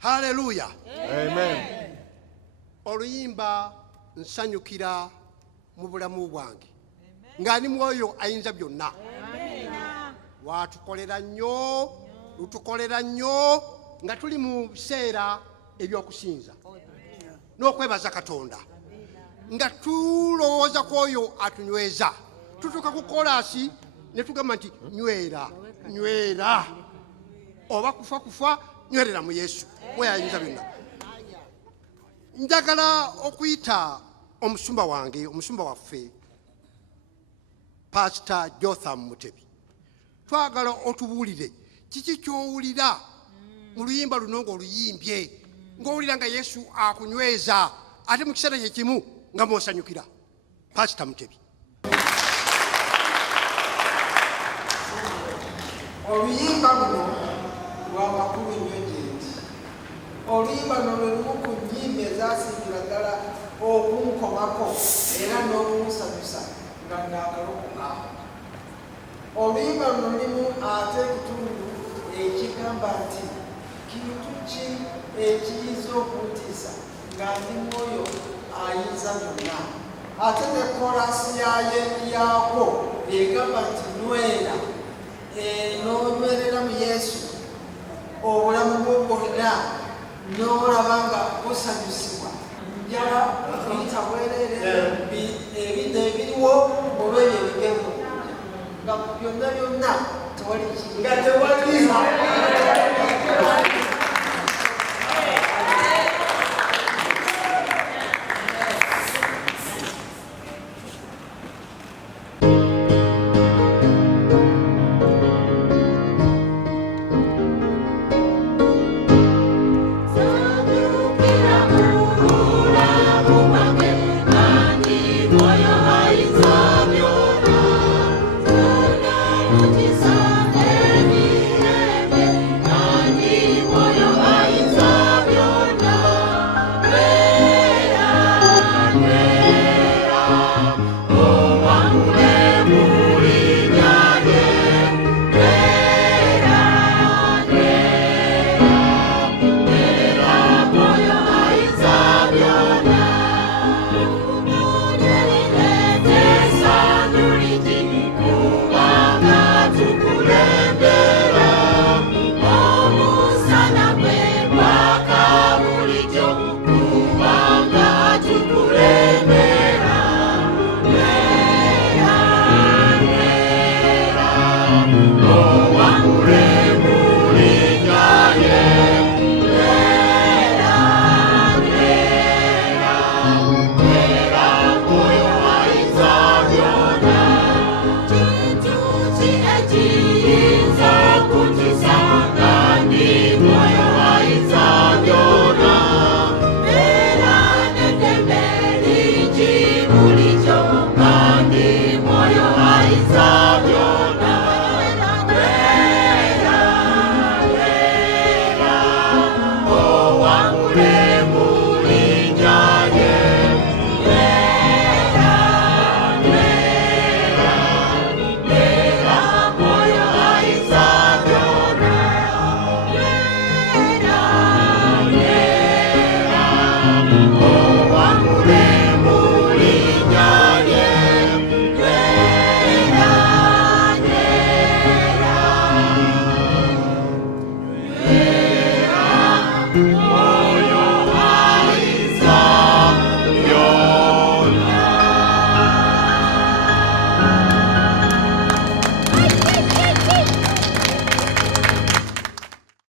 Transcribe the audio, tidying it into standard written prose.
Haleluya. Amen. Oluyimba nsanyukira mu bulamu bwange ng'ani mwoyo ayinza byonna. Watukolera nnyo, lutukolera nnyo nga tuli mu biseera eby'okusinza n'okwebaza Katonda, nga tulowooza ku oyo atunyweza. Tutuuka ku kolasi ne tugamba nti nywera, nywera, oba kufa kufa, nywerera mu Yesu oyo ayinza byonna. Njagala okuyita omusumba wange, omusumba waffe Pastor Jotham Mutebi. Twagala otubuulire kiki ky'owulira mu luyimba luno ng'oluyimbye, ng'owulira nga Yesu akunyweza ate mu kiseera kye kimu nga mw'osanyukira. Pastor Mutebi. Oluyimba luno lwa makulu nnyo gyendi. Oluyimba luno lwe lumu ku nnyimba ezasingira ddala okunkomako era n'okunsanyusa nga naakalokoka. Oluyimba luno lulimu ate ekitundu ekigamba nti kintu ki ekiyinza okuntiisa nga ndi mwoyo ayinza byonna. Ate ne kolasi yaako egamba nti nywera, n'onywerera mu Yesu obulamu bwo bwonna n'olaba nga busanyusibwa. Njala okuyita bwereere ebintu ebiriwo olwebyo ebigemu nga byonna byonna tewali